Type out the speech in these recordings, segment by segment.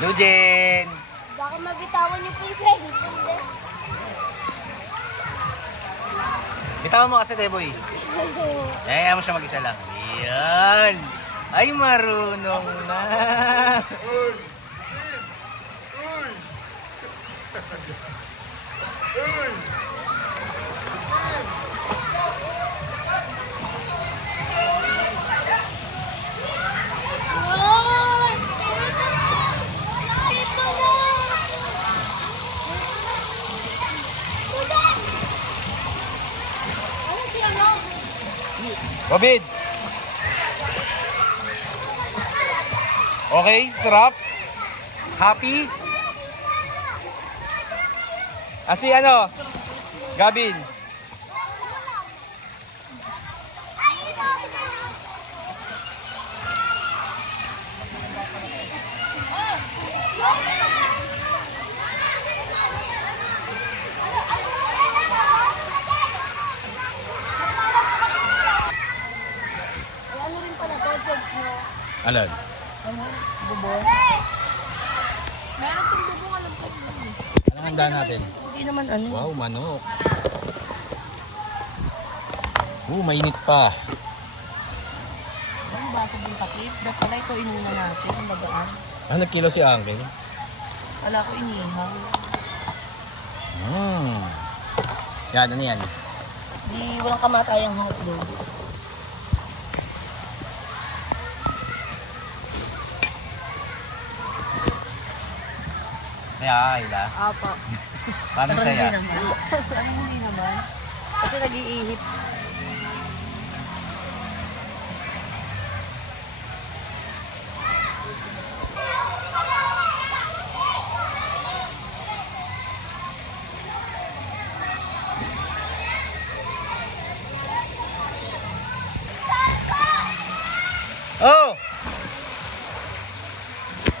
Lujen! Baka mabitawan yung pusa. Bitawan mo kasi, Teboy. Ayaw mo siya mag-isa lang. Yan! Ay, marunong na! Bobid! Okay, sarap. Happy. Si ano? Gabin. Ano rin pala to, George, no? Alin? Ano? Bubong? Meron pang bubong, alam ko. Anong handa natin? Hindi naman ano. Wow, manok. Mainit pa. Ano ba yung takip? Dapat pala ito inuna natin, ang bagaan. Nagkilo si Uncle? Wala ko inihaw. Yan, ano yan? Di walang kamatayang hotdog. Saya, Ayla. Apo. Paano saya? Anong hindi naman? Kasi nag-iihip. Oh!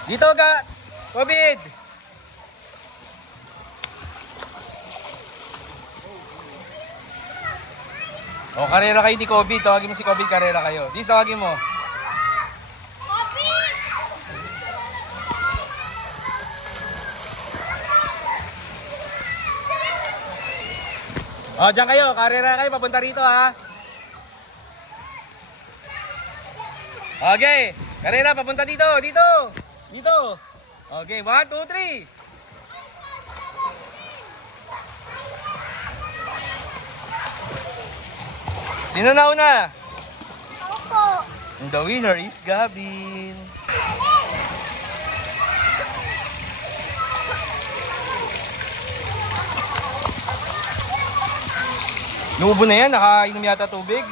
Dito ka! COVID! O, karera kayo ni COVID. Tawagin mo si COVID, karera kayo. Di, tawagin mo. O, dyan kayo. Karera kayo. Papunta rito, ha? Okay. Karera, papunta dito. Dito. Dito. Okay, 1, 2, 3. Sino na una? Opo. And the winner is Gabin. Nuubo na yan, nakainom yata tubig.